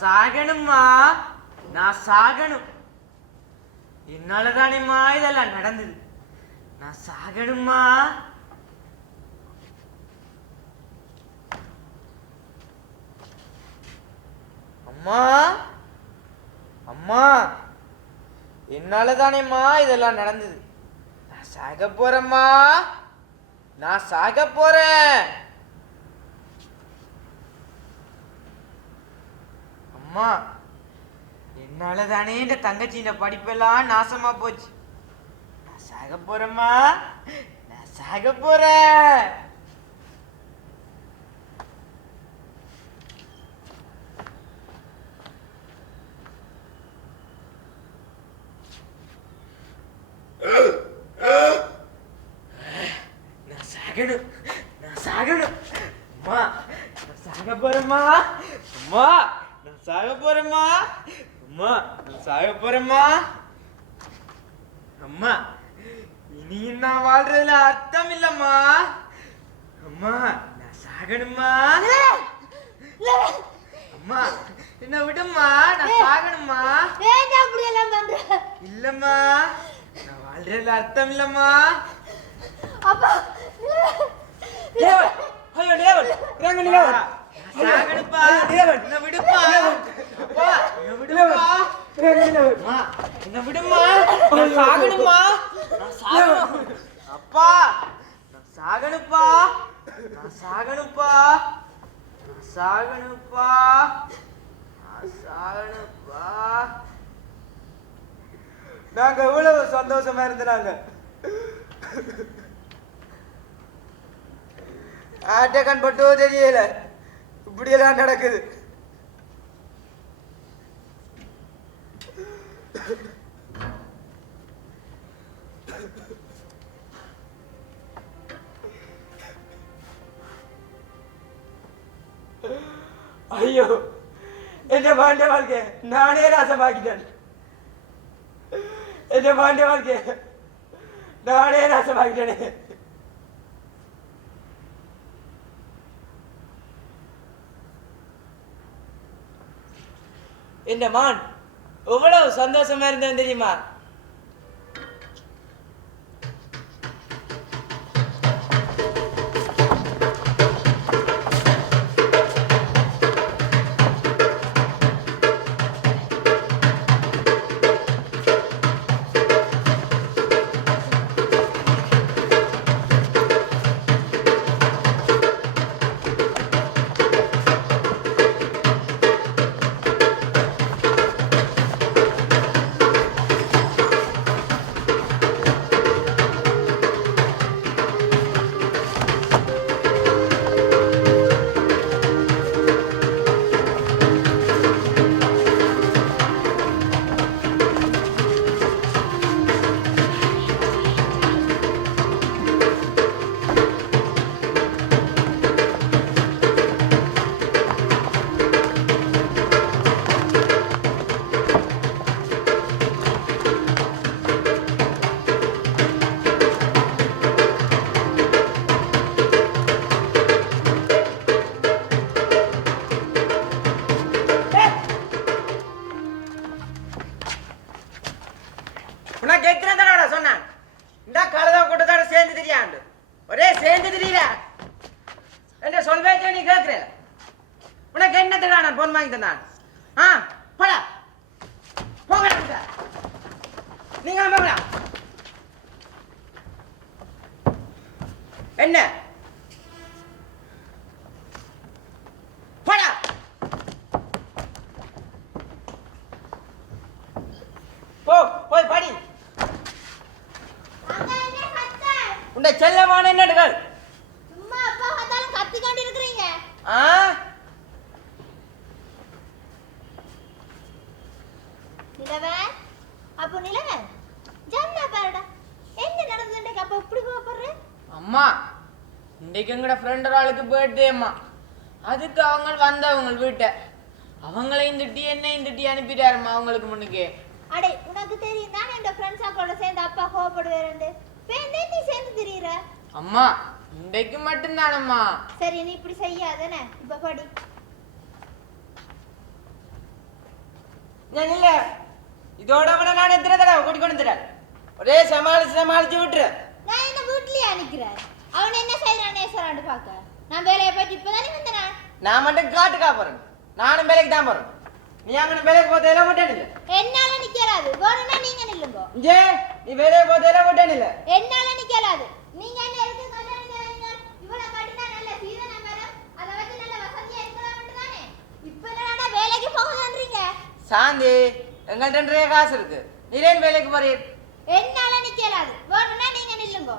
சாகணும்மா, நான் சாகணும். என்னாலதானேம்மா இதெல்லாம் நடந்தது. நான் சாகணும்மா. அம்மா அம்மா, என்னாலதானேம்மா இதெல்லாம் நடந்தது. நான் சாக போறேம்மா, நான் சாக போறேன். அம்மா, என்னாலதானே இந்த தங்கச்சியோட படிப்பெல்லாம் நாசமா போச்சு. நான் சாக போறேம்மா, நான் சாக போறேன். நான் சாகணும், நான் சாகணும். அம்மா, நான் சாக போறேம்மா. அம்மா, நான் சாக போறேம்மா. அம்மா, நான் சாக போறேம்மா. அம்மா, இனியும் நான் வாழ்றதுல அர்த்தம் இல்லம்மா. அம்மா, நான் சாகணும்மா. அம்மா, என்ன விடும்மா, நான் சாகணும்மா. இல்லம்மா, நான் வாழ்றதுல அர்த்தம் இல்லம்மா. அப்பா ஐயோ டேவன், இறங்கு டேவன். சாகணுப்பா, என்ன விடுப்பா. அப்பா, என்ன விடுப்பா. அம்மா, என்ன விடும்மா. நான் சாகணும்மா, நான் சாகணும். அப்பா, நான் சாகணுப்பா, நான் சாகணுப்பா, நான் சாகணுப்பா, நான் சாகணுப்பா. நாங்க எவ்வளவு சந்தோஷமா இருந்தாங்க. ஆட்டக்கண் பட்டோ தெரியல, இப்படியெல்லாம் நடக்குது. ஐயோ, என் பாண்டிய வாழ்க்கை நானே நாசமாக்கிட்டேன். என் பாண்டிய வாழ்க்கை நானே நாசமாக்கிட்டேனே. என் மான் எவ்வளவு சந்தோஷமா இருந்தேன் தெரியுமா? என்ன போய் படி. உண்ட செல்லமான என்னடுகள் சும்மா அப்பா பார்த்தாலும் கத்தி கொண்டு இருக்கிறீங்க. நிலவே, அப்போ நிலவே ஜன்னா பாருடா, என்ன நடந்ததுண்டே அப்ப இப்படி கோபப்படுற? அம்மா, இன்னைக்கு எங்கட ஃப்ரெண்ட் ஆளுக்கு பர்த்டே அம்மா. அதுக்கு அவங்க வந்தவங்க வீட்டை அவங்களையும் திட்டி என்னையும் திட்டி அனுப்பிட்டாருமா அவங்களுக்கு முன்னுக்கு. அடே, உனக்கு தெரியும் தானே இந்த ஃப்ரெண்ட்ஸ் கூட சேர்ந்து அப்பா கோபப்படுவேன்னு. பேந்தே நீ சேர்ந்து திரியிற. அம்மா, இன்னைக்கு மட்டும்தானம்மா. சரி, நீ இப்படி செய்யாதனே. இப்ப படி. ഞാൻ ഇല്ല இதோட அவனை நான் எத்தனை தடவை கூட்டி கொண்டு வந்துட்டேன் ஒரே சமாளிச்சு விட்டுரு நான் என்ன வீட்லயே நிக்கிறேன் அவன் என்ன செய்யறான் நேசரான்னு பார்க்க நான் வேலையை பற்றி இப்பதானே வந்தேன் நான் மட்டும் காட்டுக்கா போறேன் நானும் வேலைக்கு தான் போறேன் நீ அங்கே வேலைக்கு போத்தேல விட்டேன் இல்லை என்னால நிக்கலாது வேணும்னா நீங்க நில்லுங்க ஜே நீ வேலைக்கு போத்தேல விட்டேன் இல்லை என்னால நிக்கலாது நீங்க என்ன எதுக்கு கல்யாணம் செய்றீங்க இவ்வளவு கட்டினா நல்ல சீதன மரம் அத வச்சு நல்ல வசதியா இருக்கலாம்னு தானே இப்ப என்னடா வேலைக்கு போகணும்ன்றீங்க சாந்தி எங்கள்கிட்ட நிறைய காசு இருக்கு நீரேன் வேலைக்கு போறீர் என்னால நிக்கலாது வேணும்னா நீங்க நில்லுங்க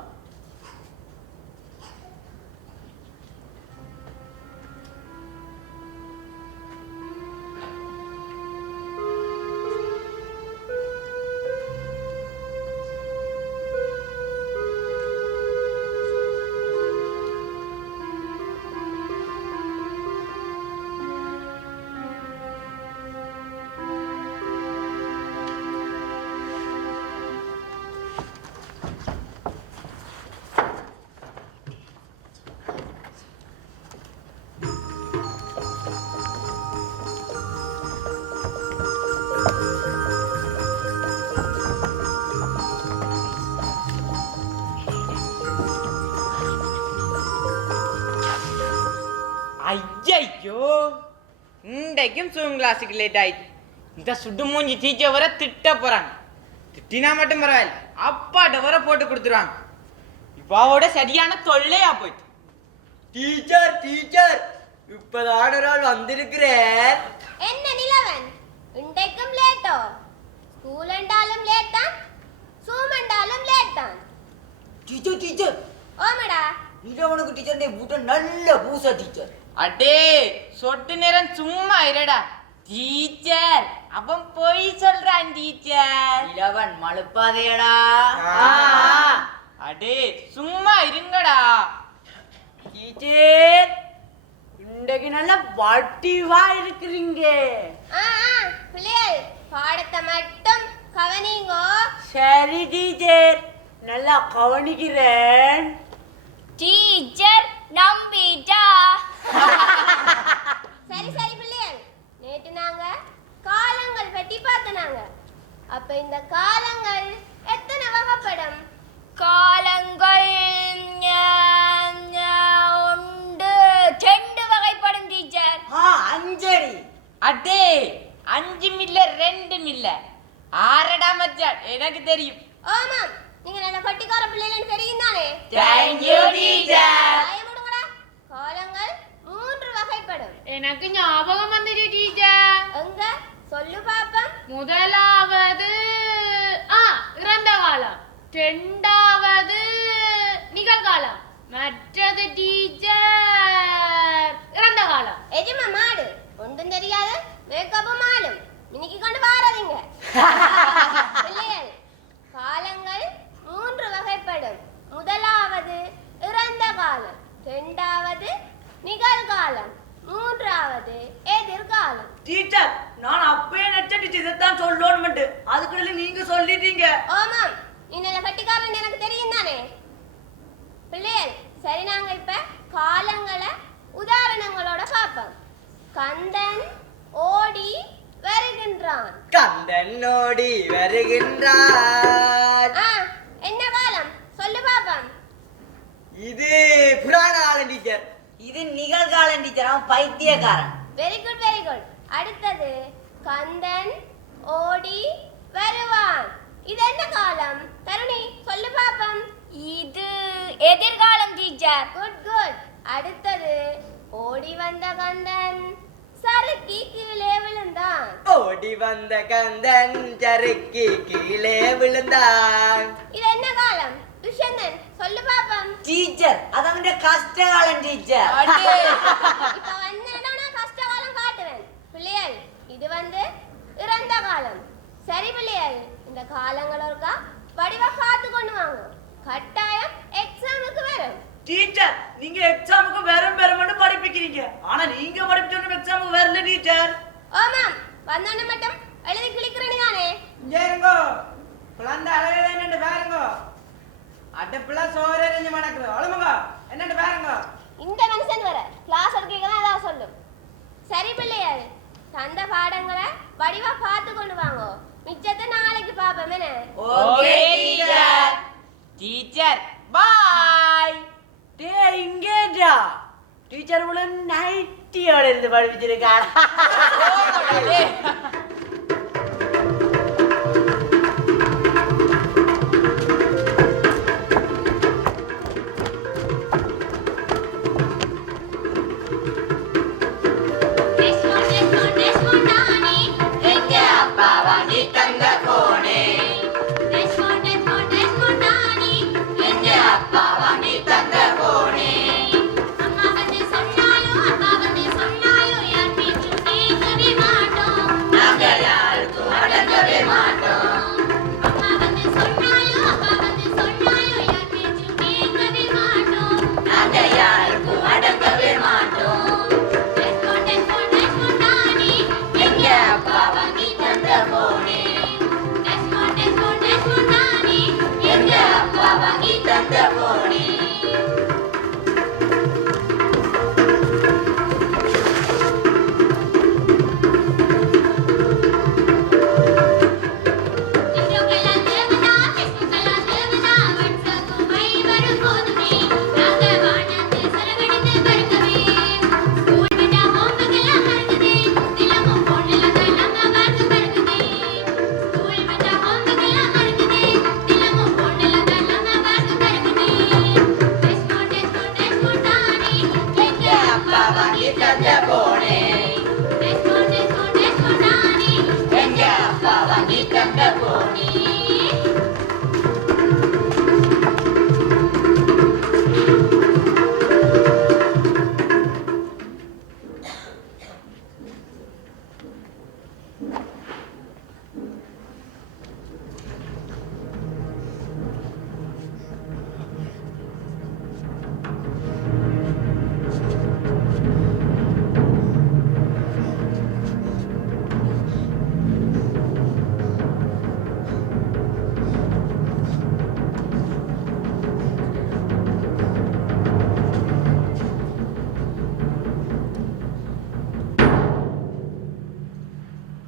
ஐயோ இன்றைக்கும் சூம் கிளாஸுக்கு லேட் ஆயிடுச்சு இந்த சுடு மூஞ்சி டீச்சர் வர திட்ட போறாங்க திட்டினா மட்டும் பரவாயில்ல அப்பாட்ட வர போட்டு கொடுத்துருவாங்க இப்பாவோட சரியான தொல்லையா போயிட்டு டீச்சர் இப்பதான் ஒரு ஆள் வந்திருக்கிறேன் என்ன நிலவன் இன்றைக்கும் லேட்டோ ஸ்கூல் என்றாலும் லேட் தான் சூம் என்றாலும் லேட் தான் டீச்சர் ஓமடா நிலவனுக்கு டீச்சர் நீ பூட்ட நல்ல பூசா டீச்சர் அடே சொட்டு நேரம் சும்மா இருடா டீச்சர் அவன் போய் சொல்றான் டீச்சர் நிலவன் மழுப்பாதேடா அடே சும்மா இருங்கடா டீச்சர் இன்றைக்கு நல்ல வட்டிவா இருக்கிறீங்க பிள்ளைகள் பாடத்தை மட்டும் கவனிங்கோ சரி டீச்சர் நல்லா கவனிக்கிறேன் டீச்சர் நம்பிட்டா சரி பிள்ளைகள் நேற்று நாங்க காலங்கள் பற்றி பார்த்தனாங்க அப்ப இந்த காலங்கள் எத்தனை வகைப்படும் காலங்கள் உண்டு 2 வகைப்படும் டீச்சர் அஞ்சடி அடே 5 மில்ல 2 மில்ல ஆறடா மச்சான் எனக்கு தெரியும் ஆமாம் நீங்க நல்ல கட்டிக்கார பிள்ளைன்னு தெரியும் தானே Thank you, teacher. காலங்கள் 3 வகைப்படும் எனக்கு ஞாபகம் வந்துரு டீச்சர் எங்க சொல்லு பாப்போம் முதலாவது இறந்த காலம் இரண்டாவது நிகழ்காலம் மற்றது டீச்சர் இறந்த காலம் எஜமா மாடு ஒன்றும் தெரியாது மேக்கப்பும் மாடும் இன்னைக்கு கொண்டு வாராதீங்க பிள்ளைகள் காலங்கள் 3 வகைப்படும் முதலாவது இறந்த காலம் இரண்டாவது நிகழ்காலம் மூன்றாவது எதிர்காலம் டீச்சர் நான் அப்பயே நினைச்சேன் டீச்சர் இதைத்தான் சொல்லணும்ட்டு அதுக்குள்ள நீங்க சொல்லிட்டீங்க ஆமாம் நீ நல்ல கட்டிக்காரன் எனக்கு தெரியும் தானே பிள்ளைகள் சரி நாங்க இப்ப காலங்களை உதாரணங்களோட பார்ப்போம் கந்தன் ஓடி வருகின்றான் கந்தன் ஓடி வருகின்றான் என்ன காலம் சொல்லு பாப்போம் இது புராண காலம் டீச்சர் இது நிகழ்காலம் டீச்சர் அவன் பைத்தியக்காரன் வெரி குட் அடுத்தது கந்தன் ஓடி வருவான் இது என்ன காலம் தருணி சொல்லு பாப்போம் இது எதிர்காலம் டீச்சர் குட் அடுத்தது ஓடி வந்த கந்தன் சறுக்கி கீழே விழுந்தான் ஓடி வந்த கந்தன் சறுக்கி கீழே விழுந்தான் இது என்ன காலம் துஷந்தன் சொல்லு பாப்போம் டீச்சர் அது அவனுடைய கஷ்ட காலம் டீச்சர் இப்ப வந்தேன்னா நான் கஷ்ட காலம் காட்டுவேன் பிள்ளைகள் இது வந்து இறந்த காலம் சரி பிள்ளைகள் இந்த காலங்கள் இருக்கா வடிவா பார்த்து கொண்டு வாங்க கட்டாயம் எக்ஸாமுக்கு வரும் டீச்சர் நீங்க எக்ஸாமுக்கு வெறும் படிப்பிக்கிறீங்க ஆனா நீங்க படிப்பிச்சோம் எக்ஸாமுக்கு வரல டீச்சர் ஆமாம் வந்தோன்னு மட்டும் எழுதி கிளிக்கிறேன்னு தானே இங்கேருங்கோ குழந்தை அழகே என்னண்டு பாருங்கோ அடுப்புல சோறு எரிஞ்சு மணக்குது அழுமுங்க என்னண்டு பாருங்கோ இந்த மனுஷன் வர கிளாஸ் எடுக்க தான் ஏதாவது சொல்லும் சரி பிள்ளைகள் தந்த பாடங்களை வடிவா பார்த்து கொண்டு வாங்க. மிச்சத்தை நாளைக்கு பாப்போம் என்ன? Okay teacher. Teacher bye. டேய் இங்கேடா. டீச்சர் உள்ள நைட்டியோட இருந்து படிச்சிருக்கார்.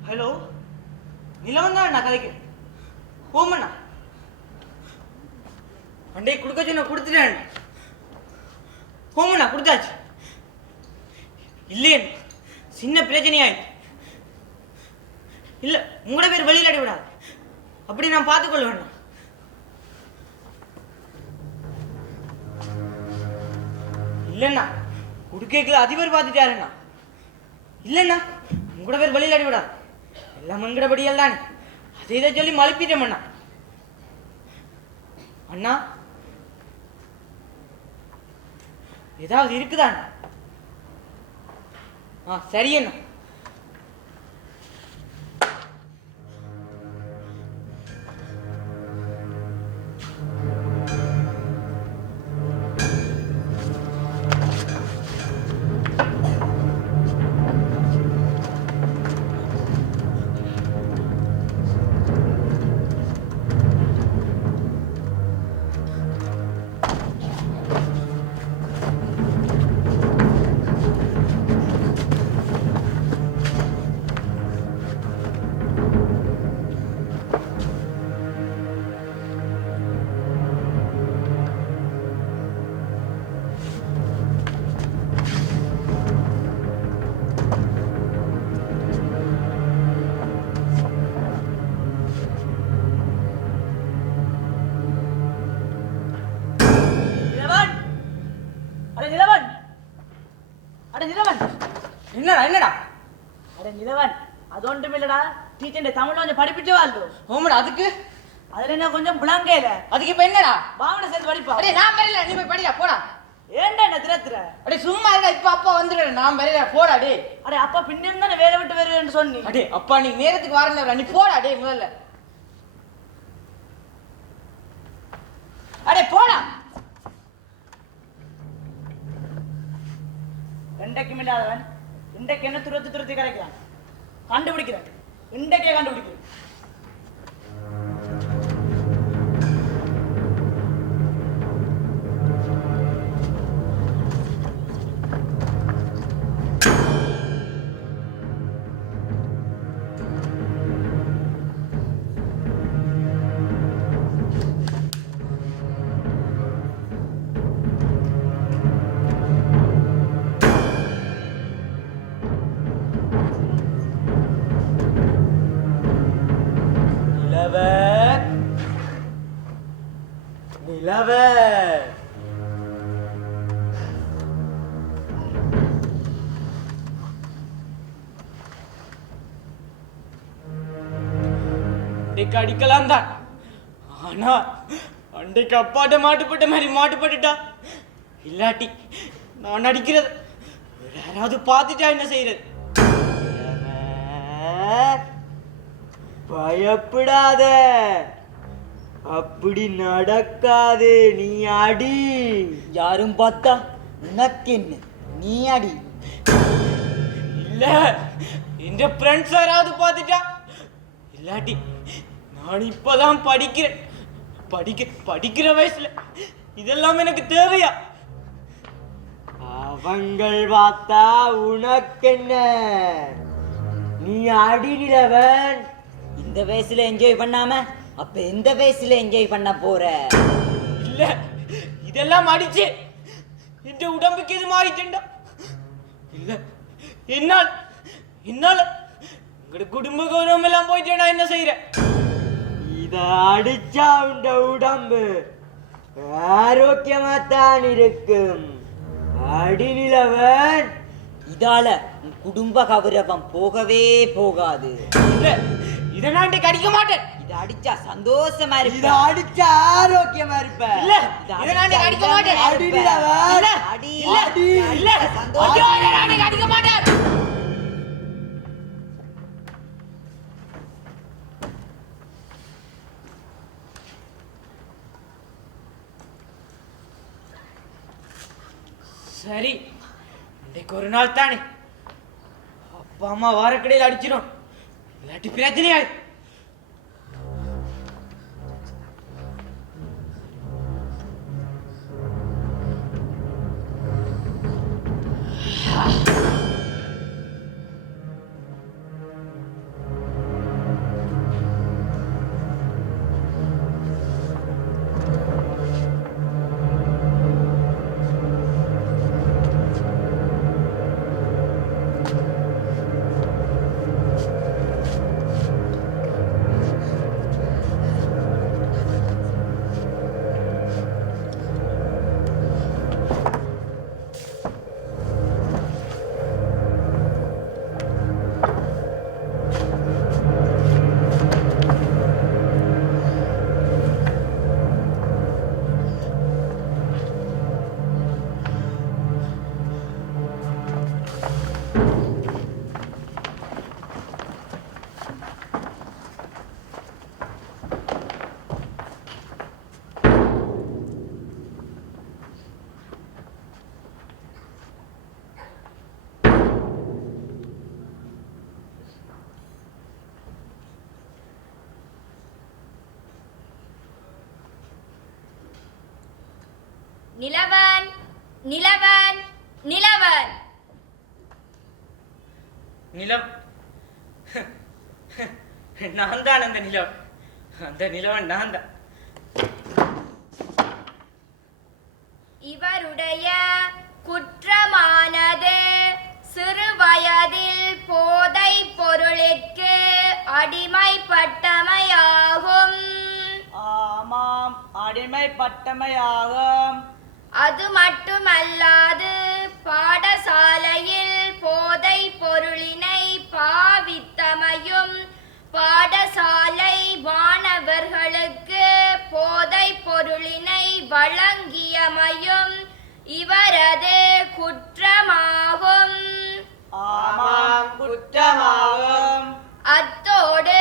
ஹலோ நிலவன் தான் நான் கதைக்கு போமண்ணா அண்டே கொடுக்க சொன்ன கொடுத்துட்டேன். போமண்ணா கொடுத்தாச்சு. இல்லையே சின்ன பிரச்சனையாயிடுச்சு. இல்லை உங்களோட பேர் வெளியில் அடி விடாது. அப்படி நான் பார்த்துக்கொள்வேண்ணா. இல்லைண்ணா குடுக்கல அதிபர் பார்த்துட்டாருண்ணா. இல்லைண்ணா உங்களோட பேர் வெளியில் அடி விடாது. எல்லாம் எங்கடபடியால் தானே அதை இதை சொல்லி மழுப்பிட்டோம் அண்ணா. அண்ணா ஏதாவது இருக்குதாண்ணா? சரி அண்ணா. என்னடா என்னடா? அட நிலவன் அது ஒன்றும் இல்லடா. டீச்சர் தமிழ்ல கொஞ்சம் படிப்பிட்டு வாழ்வு. ஓமடா அதுக்கு அதுல என்ன கொஞ்சம் புலங்கேல. அதுக்கு இப்ப என்னடா? வாங்கட சேர்த்து படிப்பா. அடே நான் வரல, நீ போய் படிடா போடா. ஏன்டா என்ன திரத்துற? அடே சும்மா இருடா, இப்ப அப்பா வந்துடுறேன், நான் வரல போடா. டே அடே அப்பா பின்ன இருந்தா வேலை விட்டு வருவேன்னு சொன்னி. அடே அப்பா நீ நேரத்துக்கு வரல, நீ போடா. டே முதல்ல அடே போடா. ரெண்டைக்கு மில்லாதவன் இன்றைக்கு என்ன துரத்து துரத்தி கிடைக்கிறான் கண்டுபிடிக்கிறேன். இன்றைக்கே கண்டுபிடிக்கிறேன். நிலவன் நிலவன் அன்றைக்கு அடிக்கலாம் தான், ஆனா அன்றைக்கு அப்பாட்ட மாட்டுப்பட்ட மாதிரி மாட்டுப்பட்டுட்டா. இல்லாட்டி நான் அடிக்கிறது வேற யாராவது பார்த்துட்டா என்ன செய்யறது? பயப்படாத, அப்படி நடக்காது, நீ அடி. யாரும் பார்த்தா உனக்கு என்ன, நீ அடி. இல்ல இந்த ஃப்ரெண்ட்ஸ் யாராவது பார்த்துட்டா, இல்லாட்டி நான் இப்பதான் படிக்கிறேன். படிக்கிற வயசுல இதெல்லாம் எனக்கு தேவையா? அவங்கள் பார்த்தா உனக்கு என்ன, நீ அடி நிலவன். இந்த வயசுல என்ஜாய் பண்ணாம அப்ப எந்த வயசுல என்ஜாய் பண்ண போற? இல்ல இதெல்லாம் அடிச்சு இந்த உடம்புக்கு இது மாறிட்டா. இல்ல என்னால உங்களோட குடும்ப கௌரவம் எல்லாம் போயிட்டு நான் என்ன செய்யறேன்? இத அடிச்சா இந்த உடம்பு ஆரோக்கியமா தான் இருக்கும். அடி நிலவன். இதால உன் குடும்ப கௌரவம் போகவே போகாது. இல்ல இத நான் இன்றைக்கு அடிக்க மாட்டேன். இத அடிச்சா சந்தோஷமா இத இருப்ப. அடிச்சா ஆரோக்கியமா இருப்ப. இல்ல இத நான் இன்றைக்கு அடிக்க மாட்டேன். அடி நிலவன். அடி அடி இல்ல சந்தோஷம். நான் இன்றைக்கு அடிக்க மாட்டேன். சரி, இன்றைக்கு ஒரு நாள் தானே, அப்பா அம்மா வாரக்கடையில் அடிச்சிடும், இல்லாட்டி பிரச்சனையாய். நிலவன் நிலவன் நிலவன். நிலம் நான் தான் அந்த நிலம். அந்த நிலவன் நான் தான். இவருடைய குற்றமானது சிறு வயதில் போதை பொருளிற்கு அடிமைப்பட்டமையாகும். ஆமாம், அடிமைப்பட்டமையாகும். அது மட்டுமல்லாது பாடசாலையில் போதை பொருளினை பாவித்தமையும் பாடசாலை மாணவர்களுக்கு போதை பொருளினை வழங்கியமையும் இவரது குற்றமாகும். ஆமாம், குற்றமாகும். அத்தோடு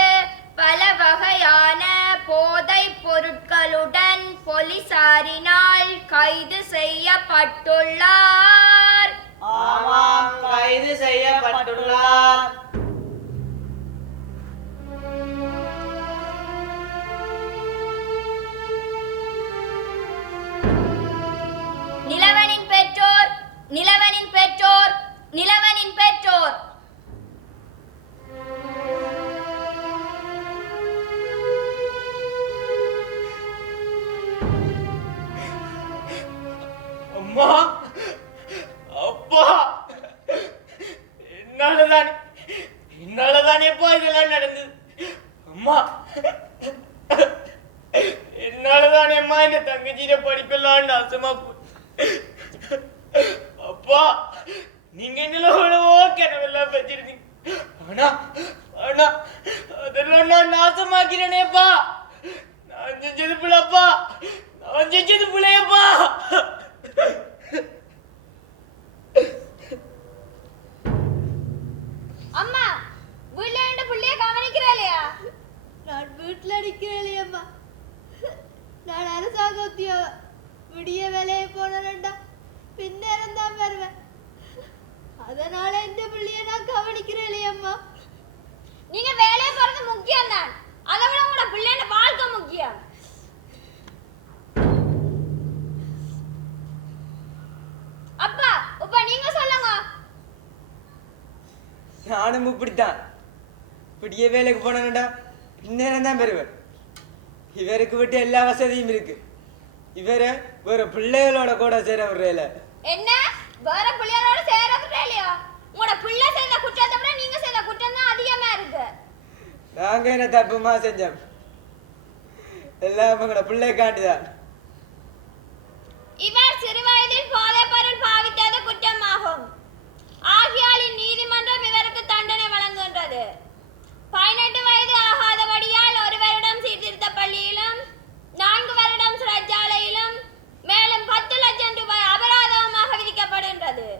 பல வகையான போதைப் பொருட்களுடன் போலீசாரினால் கைது செய்யப்பட்டுள்ளார். ஆமாம், கைது செய்யப்பட்டுள்ளார். நிலவனின் பெற்றோர் நிலவனின் பெற்றோர் நிலவனின் பெற்றோர். அம்மா, அப்பா, என்னாலதான் நான் என்ன தங்கச்சியில படிக்கலான்னு ஆசைமா அப்பா நீங்க என்னெல்லாம் எவ்வளவோ கனவெல்லாம் வச்சிருந்தீங்க ஆனா ஆனா அதெல்லாம் நான் நாசமாக்கிறேனேப்பா நான் செஞ்சது பிள்ளைப்பா நான் செஞ்சது பிள்ளையப்பா அம்மா வீட்டுல ரெண்டு பிள்ளைய கவனிக்கிறா இல்லையா? நான் வீட்டுல அடிக்கிறேன் அம்மா. நான் அரசாங்க உத்தியோகம் விடிய வேலையை போனேன்டா பின்னேரம் தான் வருவேன். அதனால இந்த பிள்ளைய நான் கவனிக்கிறேன் அம்மா. நீங்க வேலையை போறது முக்கியம் தான், அதை விட உங்களோட பிள்ளையோட வாழ்க்கை முக்கியம். அப்பா இப்ப நீங்க சொல்லுங்க. நானும் இப்படித்தான் இப்படியே வேலைக்கு போனேன்டா பின்னேரம் தான் பெறுவேன். இவருக்கு விட்டு எல்லா வசதியும் இருக்கு. இவரை வேற பிள்ளைகளோட கூட சேர விடுறேல. என்ன வேற பிள்ளைகளோட சேர விடுறேலையா? உங்களோட பிள்ளை செய்த குற்றத்தை விட நீங்க செய்த குற்றம் தான் அதிகமா இருக்கு. நாங்க என்ன தப்புமா செஞ்சோம்? எல்லாம் உங்களோட பிள்ளைக்காண்டிதான். இவர் சிறுவயதில் போதைப் பொருள் பாவித்தது குற்றமாகும். ஆகியால் இந்நீதிமன்றம் இவருக்கு தண்டனை வழங்குகின்றது. 18 வயது ஆகாதபடியால் 1 வருடம் சீர்திருத்த பள்ளியிலும் 4 வருடம் சிறைச்சாலையிலும் மேலும் 10 லட்சம் ரூபாய் அபராதமாக விதிக்கப்படுகின்றது.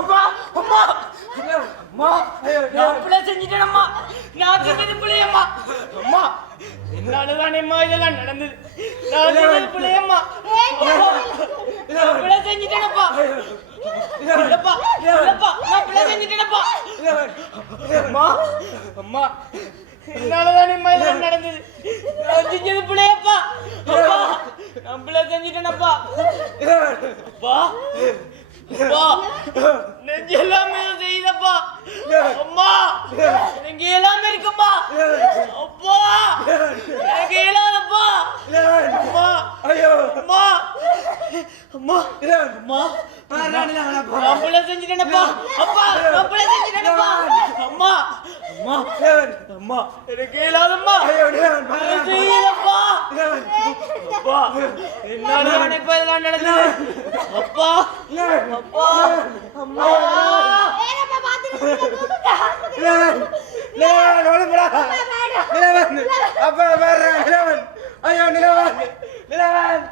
அம்மா அம்மா அம்மா நான் பிள்ளை செஞ்சிட்டேனம்மா. நான் செஞ்சது பிள்ளையம்மா. அம்மா என்னாலதானேம்மா இதெல்லாம் நடந்தது. நான் செஞ்சது பிள்ளையம்மா. நான் பிள்ளை செஞ்சிட்டேனப்பா. இல்லப்பா இல்லப்பா நான் பிள்ளை செஞ்சிட்டேனப்பா. அம்மா அம்மா என்னாலதானேம்மா இதெல்லாம் நடந்தது. நான் செஞ்சது பிள்ளையப்பா. அப்பா நான் பிள்ளை செஞ்சிட்டேனப்பா. அப்பா அப்பா நெஞ்சு எல்லாமே செய்தப்பா. அம்மா எனக்கு எல்லாமே இருக்குப்பா. அப்பா எனக்கு இயலாதப்பா. அம்மா அம்மா அம்மா அம்மா நான் பிள்ளை செஞ்சிட்டேனப்பா. அப்பா நான் பிள்ளை செஞ்சிட்டேனப்பா. அம்மா அம்மா அம்மா எனக்கு இயலாதம்மா. செய்யலப்பா. அப்பா என்னால நினைப்பா இதெல்லாம் நடந்தது. அப்பா அப்பா அம்மா ஏனப்பா பாத்துட்டு அப்பா நிலவன் ஐயோ நிலவன் நிலவன்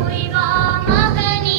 ஓய்வா மகனே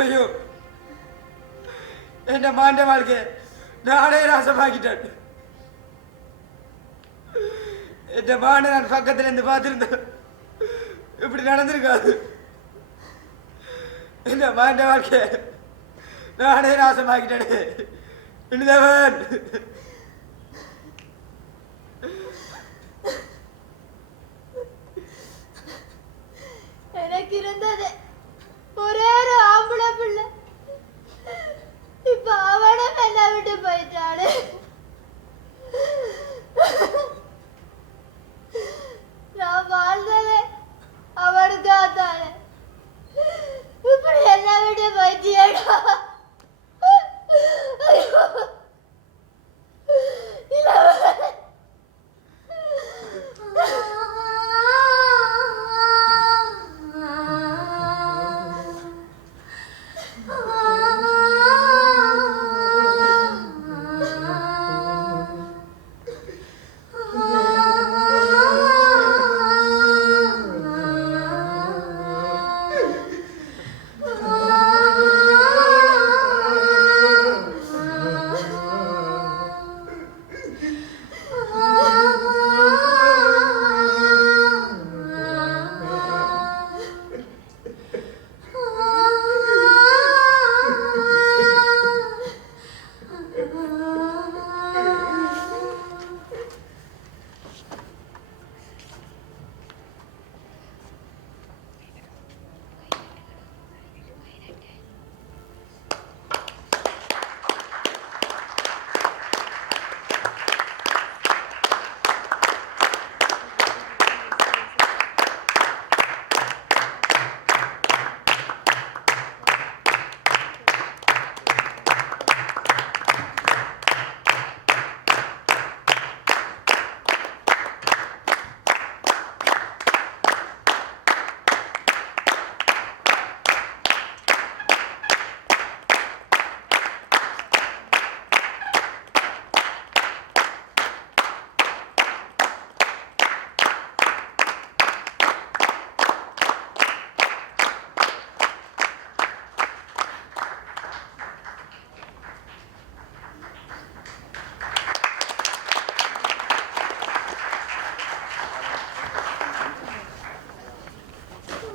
ஐயோ என் மாண்ட வாழ்க்கை நானே நாசமாக்கிட்டேன். என் மாண்ட நான் பக்கத்துல இருந்து பார்த்துருந்தேன், இப்படி நடந்திருக்காது. என் மாண்ட வாழ்க்கை நானே நாசமாக்கிட்டேன். இனிதவன் எனக்கு இருந்தது ஒரே ஒரு ஆம்பளை பிள்ளை, இப்ப அவனும் என்ன விட்டு போயிட்டாளு. நான் வாழ்ந்ததே அவனுக்காத்தானே, இப்படி என்ன விட்டு போயிட்டியடா. ஐயோ.